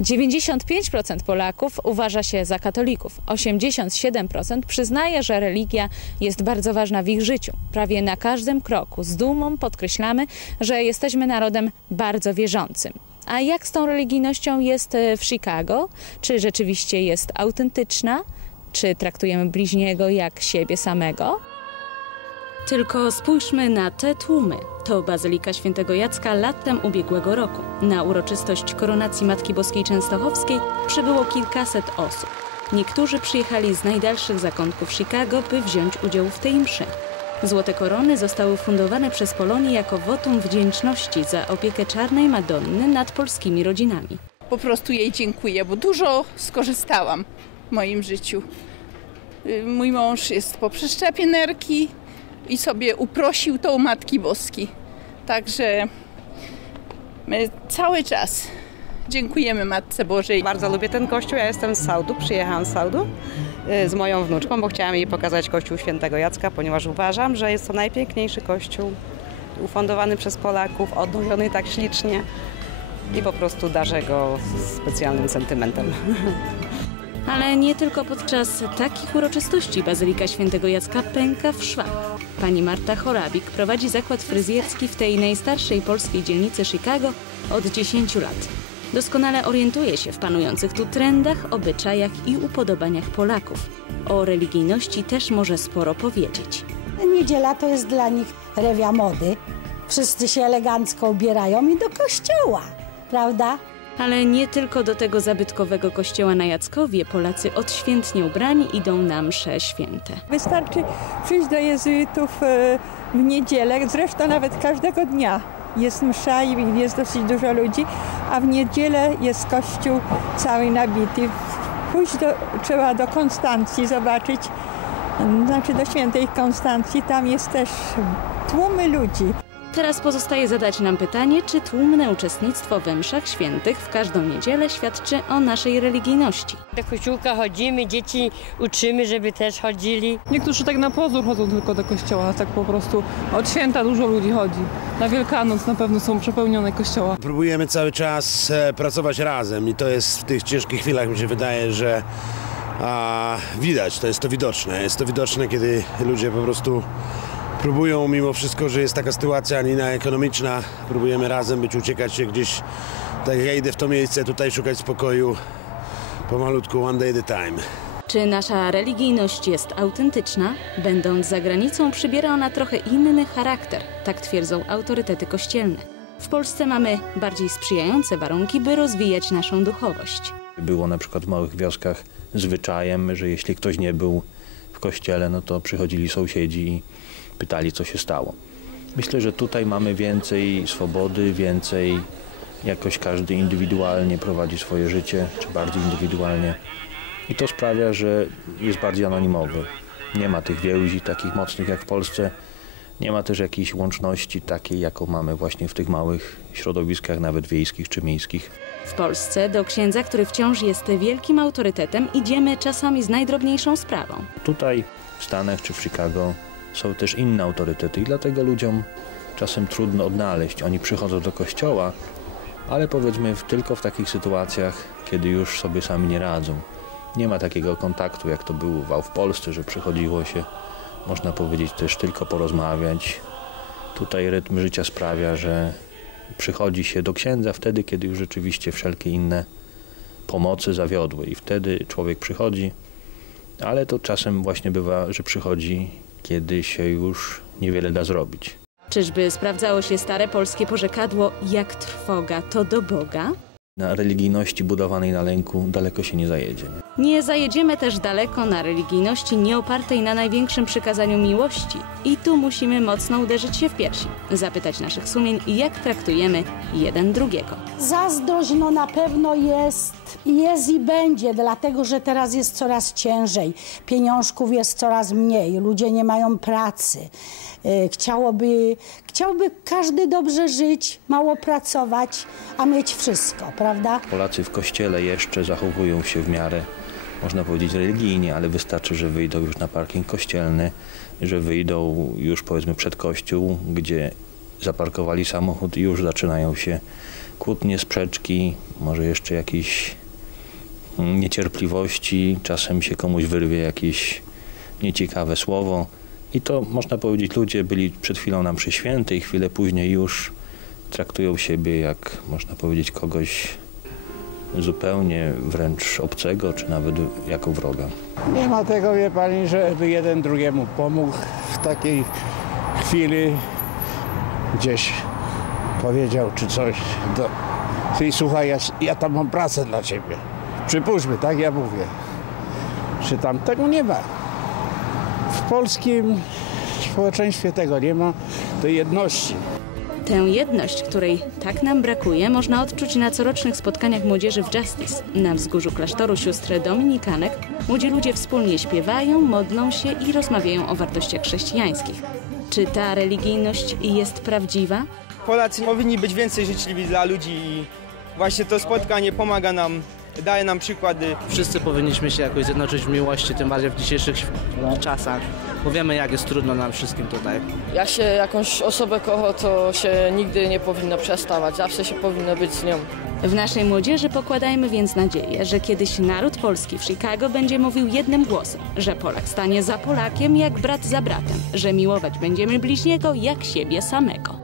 95% Polaków uważa się za katolików. 87% przyznaje, że religia jest bardzo ważna w ich życiu. Prawie na każdym kroku z dumą podkreślamy, że jesteśmy narodem bardzo wierzącym. A jak z tą religijnością jest e, w Chicago? Czy rzeczywiście jest autentyczna? Czy traktujemy bliźniego jak siebie samego? Tylko spójrzmy na te tłumy. To Bazylika Świętego Jacka latem ubiegłego roku. Na uroczystość koronacji Matki Boskiej Częstochowskiej przybyło kilkaset osób. Niektórzy przyjechali z najdalszych zakątków Chicago, by wziąć udział w tej mszy. Złote korony zostały fundowane przez Polonię jako wotum wdzięczności za opiekę Czarnej Madonny nad polskimi rodzinami. Po prostu jej dziękuję, bo dużo skorzystałam w moim życiu. Y, Mój mąż jest po przeszczepie nerki i sobie uprosił to u Matki Boskiej. Także my cały czas dziękujemy Matce Bożej. Bardzo lubię ten kościół. Ja jestem z Saudu, przyjechałam z Saudu y, z moją wnuczką, bo chciałam jej pokazać kościół świętego Jacka, ponieważ uważam, że jest to najpiękniejszy kościół ufundowany przez Polaków, odnowiony tak ślicznie i po prostu darzę go specjalnym sentymentem. Ale nie tylko podczas takich uroczystości Bazylika Świętego Jacka pęka w szwach. Pani Marta Chorabik prowadzi zakład fryzjerski w tej najstarszej polskiej dzielnicy Chicago od 10 lat. Doskonale orientuje się w panujących tu trendach, obyczajach i upodobaniach Polaków. O religijności też może sporo powiedzieć. Niedziela to jest dla nich rewia mody. Wszyscy się elegancko ubierają i do kościoła, prawda? Ale nie tylko do tego zabytkowego kościoła na Jackowie Polacy odświętnie ubrani idą na msze święte. Wystarczy przyjść do jezuitów e, w niedzielę, zresztą nawet każdego dnia jest msza i jest dosyć dużo ludzi, a w niedzielę jest kościół cały nabity. Pójść do, trzeba do Konstancji zobaczyć, znaczy do świętej Konstancji, tam jest też tłumy ludzi. Teraz pozostaje zadać nam pytanie, czy tłumne uczestnictwo we mszach świętych w każdą niedzielę świadczy o naszej religijności. Do kościółka chodzimy, dzieci uczymy, żeby też chodzili. Niektórzy tak na pozór chodzą tylko do kościoła, tak po prostu od święta dużo ludzi chodzi. Na Wielkanoc na pewno są przepełnione kościoła. Próbujemy cały czas e, pracować razem i to jest w tych ciężkich chwilach mi się wydaje, że a, widać, to jest to widoczne. Jest to widoczne, kiedy ludzie po prostu próbują mimo wszystko, że jest taka sytuacja, a nie inna ekonomiczna, próbujemy razem być, uciekać się gdzieś, tak jak ja idę w to miejsce, tutaj szukać spokoju pomalutku, one day at a time. Czy nasza religijność jest autentyczna? Będąc za granicą, przybiera ona trochę inny charakter, tak twierdzą autorytety kościelne. W Polsce mamy bardziej sprzyjające warunki, by rozwijać naszą duchowość. Było na przykład w małych wioskach zwyczajem, że jeśli ktoś nie był w kościele, no to przychodzili sąsiedzi i pytali, co się stało. Myślę, że tutaj mamy więcej swobody, więcej jakoś każdy indywidualnie prowadzi swoje życie, czy bardziej indywidualnie. I to sprawia, że jest bardziej anonimowy. Nie ma tych więzi takich mocnych jak w Polsce. Nie ma też jakiejś łączności takiej, jaką mamy właśnie w tych małych środowiskach, nawet wiejskich czy miejskich. W Polsce do księdza, który wciąż jest wielkim autorytetem, idziemy czasami z najdrobniejszą sprawą. Tutaj w Stanach czy w Chicago są też inne autorytety i dlatego ludziom czasem trudno odnaleźć. Oni przychodzą do kościoła, ale powiedzmy tylko w takich sytuacjach, kiedy już sobie sami nie radzą. Nie ma takiego kontaktu, jak to było w Polsce, że przychodziło się, można powiedzieć, też tylko porozmawiać. Tutaj rytm życia sprawia, że przychodzi się do księdza wtedy, kiedy już rzeczywiście wszelkie inne pomocy zawiodły i wtedy człowiek przychodzi, ale to czasem właśnie bywa, że przychodzi, kiedy się już niewiele da zrobić. Czyżby sprawdzało się stare polskie porzekadło jak trwoga to do Boga? Na religijności budowanej na lęku daleko się nie zajedzie. Nie zajedziemy też daleko na religijności nieopartej na największym przykazaniu miłości. I tu musimy mocno uderzyć się w piersi, zapytać naszych sumień, jak traktujemy jeden drugiego. Zazdrość no na pewno jest, jest i będzie, dlatego że teraz jest coraz ciężej. Pieniążków jest coraz mniej, ludzie nie mają pracy. E, Chciałoby, chciałby każdy dobrze żyć, mało pracować, a mieć wszystko, prawda? Polacy w kościele jeszcze zachowują się w miarę, można powiedzieć, religijnie, ale wystarczy, że wyjdą już na parking kościelny, że wyjdą już powiedzmy przed kościół, gdzie zaparkowali samochód i już zaczynają się kłótnie, sprzeczki, może jeszcze jakieś niecierpliwości, czasem się komuś wyrwie jakieś nieciekawe słowo. I to można powiedzieć, ludzie byli przed chwilą nam przy świętej, chwilę później już traktują siebie jak, można powiedzieć, kogoś zupełnie wręcz obcego, czy nawet jako wroga. Nie ma tego, wie pani, żeby jeden drugiemu pomógł w takiej chwili gdzieś powiedział czy coś. Do... Ty słuchaj, ja, ja tam mam pracę dla ciebie. Przypuśćmy, tak ja mówię. Czy tam tego nie ma. W polskim społeczeństwie tego nie ma, tej jedności. Tę jedność, której tak nam brakuje, można odczuć na corocznych spotkaniach młodzieży w Justice. Na wzgórzu klasztoru sióstr Dominikanek młodzi ludzie wspólnie śpiewają, modlą się i rozmawiają o wartościach chrześcijańskich. Czy ta religijność jest prawdziwa? Polacy powinni być więcej życzliwi dla ludzi i właśnie to spotkanie pomaga nam, daje nam przykłady. Wszyscy powinniśmy się jakoś zjednoczyć w miłości, tym bardziej w dzisiejszych czasach, bo wiemy jak jest trudno nam wszystkim tutaj. Jak się jakąś osobę kocha, to się nigdy nie powinno przestawać, zawsze się powinno być z nią. W naszej młodzieży pokładajmy więc nadzieję, że kiedyś naród polski w Chicago będzie mówił jednym głosem, że Polak stanie za Polakiem jak brat za bratem, że miłować będziemy bliźniego jak siebie samego.